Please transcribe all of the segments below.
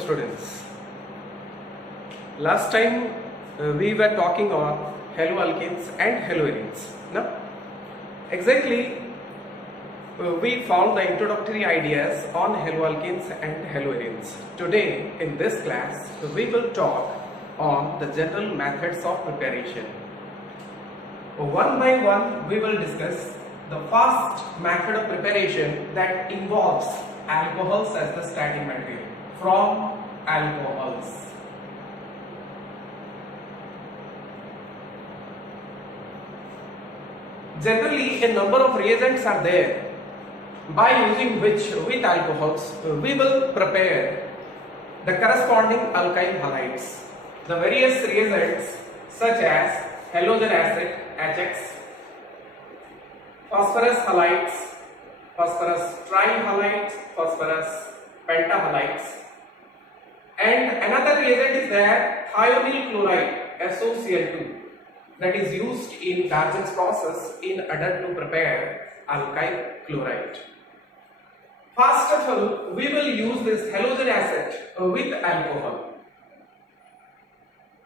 students. Last time we were talking on haloalkanes and haloarenes. Now, exactly we found the introductory ideas on haloalkanes and haloarenes. Today in this class we will talk on the general methods of preparation. One by one we will discuss the first method of preparation that involves alcohols as the starting material. From alcohols. Generally, a number of reagents are there by using which with alcohols we will prepare the corresponding alkyl halides. The various reagents such as halogen acid HX, phosphorus halides, phosphorus trihalides, phosphorus pentahalides, and another reagent is there thionyl chloride SOCl2 that is used in Darjan's process in order to prepare alkyl chloride. First of all, we will use this halogen acid with alcohol.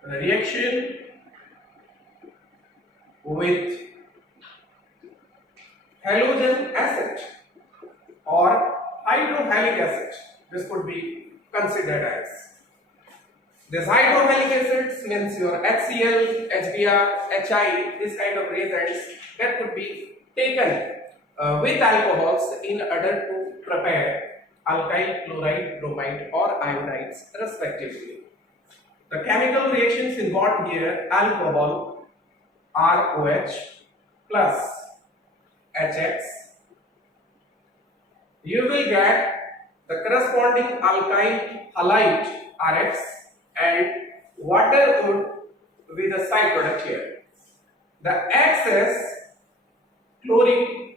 Reaction with halogen acid or hydrohalic acid, this could be considered as. This hydrohalic acids means your HCl, HBr, HI, this kind of reagents that could be taken with alcohols in order to prepare alkyl chloride, bromide or iodides respectively. The chemical reactions involved here: alcohol ROH plus HX. You will get the corresponding alkyl halide RX and water would be the side product here. The X is chlorine,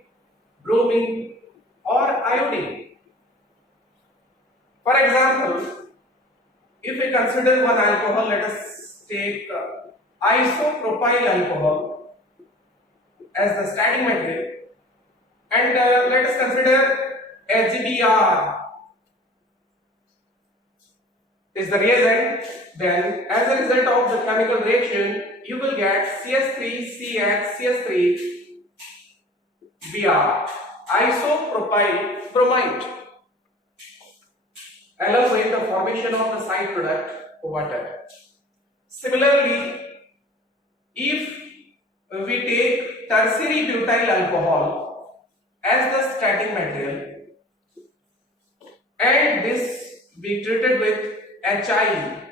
bromine or iodine. For example, if we consider one alcohol, let us take isopropyl alcohol as the starting material, and let us consider HBr is the reagent. Then as a result of the chemical reaction you will get CS3CH, CS3Br, isopropyl bromide, along with the formation of the side product water. Similarly, if we take tertiary butyl alcohol as the starting material and this be treated with HI,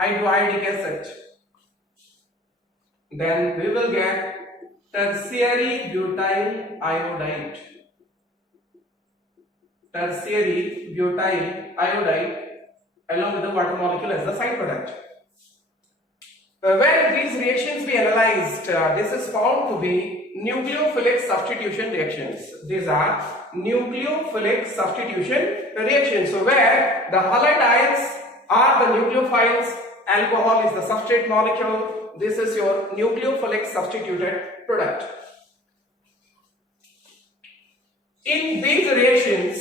hydroiodic acid, then we will get tertiary butyl iodide. Tertiary butyl iodide along with the water molecule as the side product. When these reactions be analyzed, this is found to be nucleophilic substitution reactions. These are nucleophilic substitution reactions. So where the halide ions are the nucleophiles, alcohol is the substrate molecule. This is your nucleophilic substituted product. In these reactions,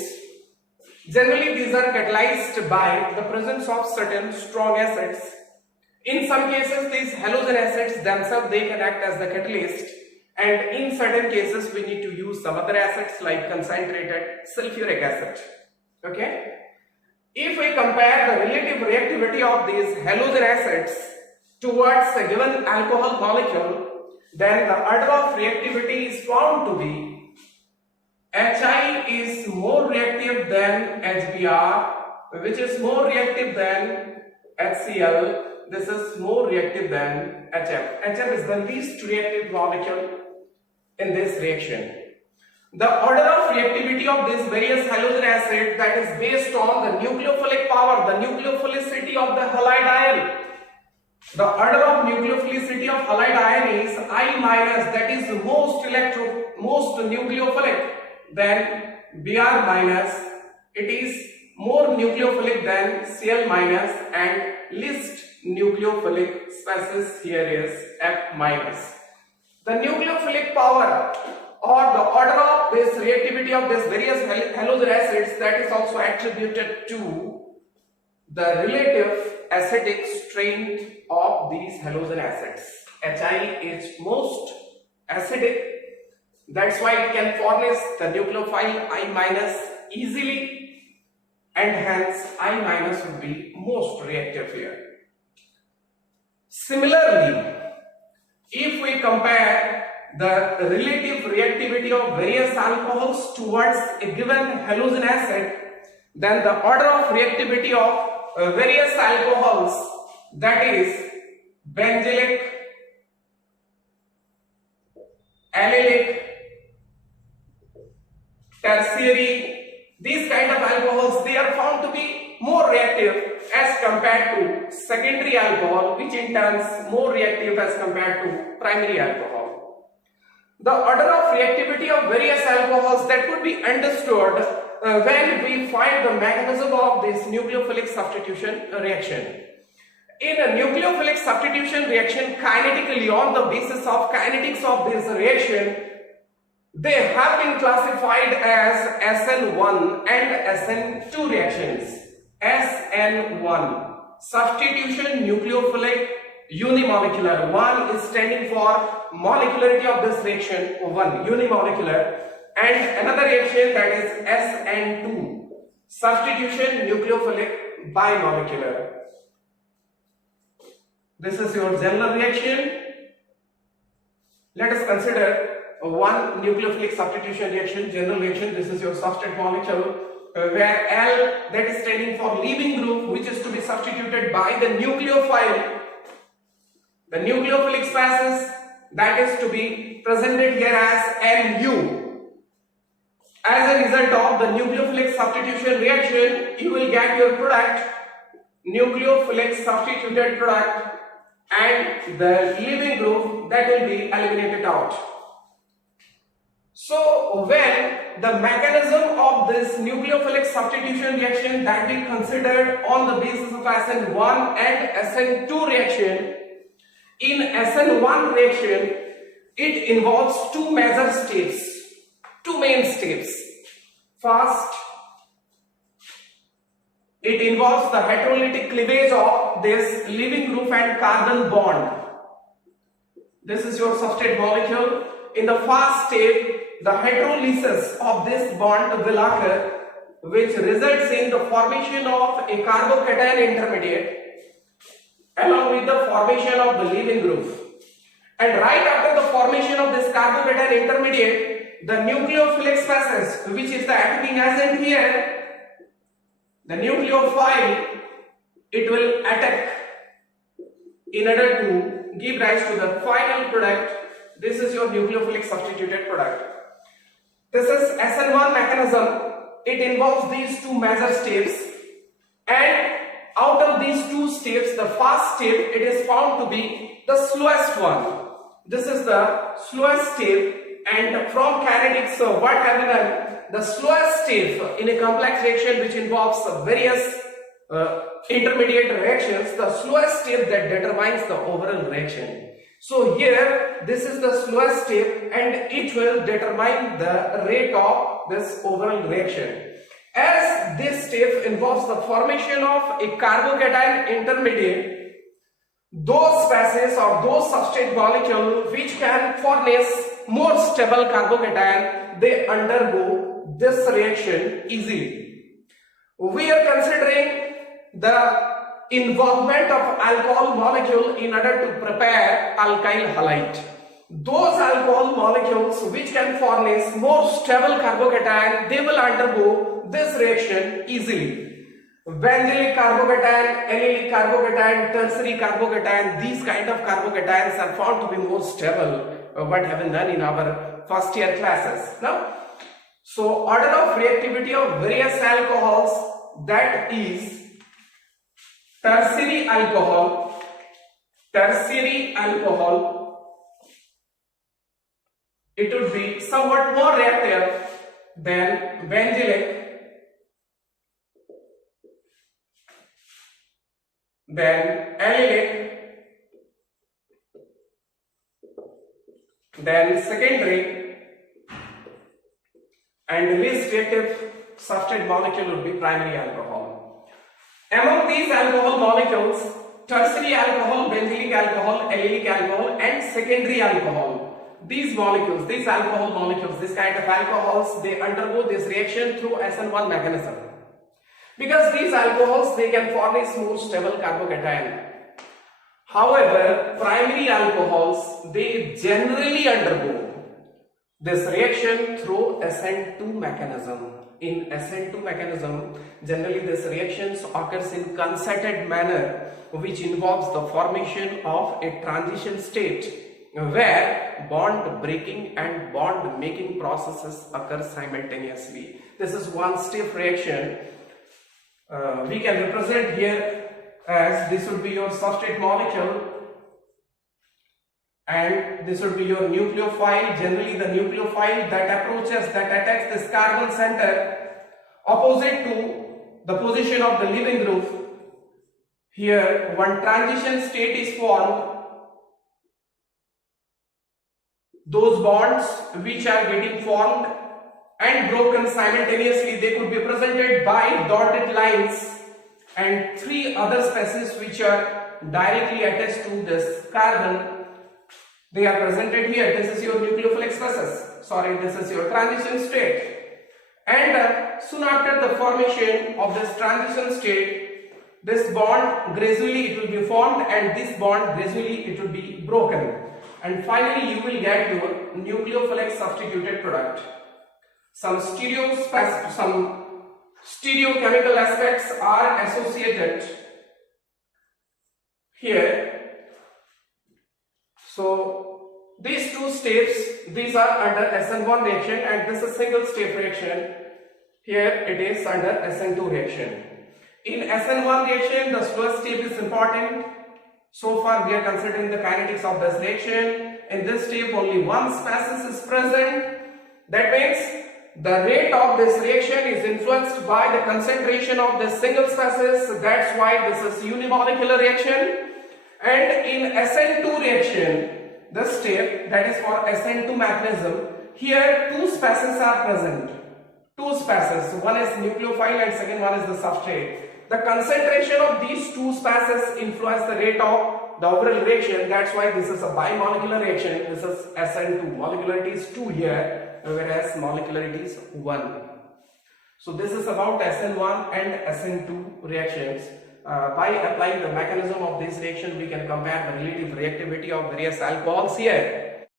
generally these are catalyzed by the presence of certain strong acids. In some cases, these halogen acids themselves, they can act as the catalyst, and in certain cases we need to use some other acids like concentrated sulfuric acid. Okay? If we compare the relative reactivity of these halogen acids towards a given alcohol molecule, then the order of reactivity is found to be HI is more reactive than HBr, which is more reactive than HCl. This is more reactive than HF. HF is the least reactive molecule in this reaction. The order of reactivity of these various halogen acids, that is based on the nucleophilic power, the nucleophilicity of the halide ion. The order of nucleophilicity of halide ion is I minus, that is most nucleophilic, then Br minus, it is more nucleophilic than Cl minus, and least nucleophilic species here is F minus. The nucleophilic power or the order of this reactivity of this various halogen acids, that is also attributed to the relative acidic strength of these halogen acids. Hi is most acidic, that's why it can furnish the nucleophile I minus easily, and hence I minus would be most reactive here. Similarly, if we compare the relative reactivity of various alcohols towards a given halogen acid, then the order of reactivity of various alcohols, that is benzylic, allylic, tertiary, these kind of alcohols, they are found to be more reactive as compared to secondary alcohol, which in turn is more reactive as compared to primary alcohol. The order of reactivity of various alcohols, that could be understood when we find the mechanism of this nucleophilic substitution reaction. In a nucleophilic substitution reaction, kinetically, on the basis of kinetics of this reaction, they have been classified as SN1 and SN2 reactions. SN1, substitution nucleophilic unimolecular. 1 is standing for molecularity of this reaction, 1 unimolecular, and another reaction, that is SN2, substitution nucleophilic bimolecular. This is your general reaction. Let us consider one nucleophilic substitution reaction, general reaction. This is your substrate molecule, where L, that is standing for leaving group, which is to be substituted by the nucleophile. The nucleophilic species, that is to be presented here as Nu. As a result of the nucleophilic substitution reaction, you will get your product, nucleophilic substituted product, and the leaving group, that will be eliminated out. So when the mechanism of this nucleophilic substitution reaction that we considered on the basis of SN1 and SN2 reaction, in SN1 reaction, it involves two major steps, two main steps. First, it involves the heterolytic cleavage of this leaving group and carbon bond. This is your substrate molecule. In the first step, the heterolysis of this bond will occur, which results in the formation of a carbocation intermediate along with the formation of the leaving group. And right after the formation of this carbocation intermediate, the nucleophilic species, which is the acting agent here, the nucleophile, it will attack in order to give rise to the final product. This is your nucleophilic substituted product. This is SN1 mechanism. It involves these two major steps, and out of these two steps, the first step, it is found to be the slowest one. This is the slowest step, and from kinetics, what happened? The slowest step in a complex reaction which involves various intermediate reactions, the slowest step that determines the overall reaction. So here, this is the slowest step, and it will determine the rate of this overall reaction. As this step involves the formation of a carbocation intermediate, those species or those substrate molecules which can furnish more stable carbocation, they undergo this reaction easily. We are considering the involvement of alcohol molecule in order to prepare alkyl halide. Those alcohol molecules which can furnish more stable carbocation, they will undergo this reaction easily. Benzylic carbocation, allylic carbocation, tertiary carbocation, these kind of carbocations are found to be more stable. What have been done in our first year classes. Now, so order of reactivity of various alcohols, that is tertiary alcohol, it would be somewhat more reactive than benzylic, then allylic, then secondary, and least reactive substrate molecule would be primary alcohol. Among these alcohol molecules, tertiary alcohol, benzylic alcohol, allylic alcohol, and secondary alcohol. These molecules, these alcohol molecules, this kind of alcohols, they undergo this reaction through SN1 mechanism. Because these alcohols, they can form a smooth stable carbocation. However, primary alcohols, they generally undergo this reaction through SN2 mechanism. In SN2 mechanism, generally this reactions occurs in concerted manner, which involves the formation of a transition state where bond breaking and bond making processes occur simultaneously. This is one step reaction. We can represent here as this would be your substrate molecule and this would be your nucleophile. Generally the nucleophile that approaches, that attacks this carbon center opposite to the position of the leaving group. Here one transition state is formed. Those bonds which are getting formed and broken simultaneously, they could be represented by dotted lines, and three other species which are directly attached to this carbon, they are presented here. This is your nucleophilic species, this is your transition state, and soon after the formation of this transition state, this bond gradually it will be formed and this bond gradually it will be broken, and finally you will get your nucleophilic substituted product. Some stereochemical aspects are associated here. So these two steps, these are under SN1 reaction, and this is single step reaction. Here it is under SN2 reaction. In SN1 reaction, the slowest step is important. So far we are considering the kinetics of this reaction. In this step only one species is present. That means the rate of this reaction is influenced by the concentration of the single species. That's why this is unimolecular reaction. And in SN2 reaction, the step that is for SN2 mechanism, here two species are present. Two species, one is nucleophile and second one is the substrate. The concentration of these two species influence the rate of the overall reaction. That's why this is a bimolecular reaction. This is SN2. Molecularity is 2 here, whereas molecularity is 1. So this is about SN1 and SN2 reactions. By applying the mechanism of this reaction, we can compare the relative reactivity of various alcohols here.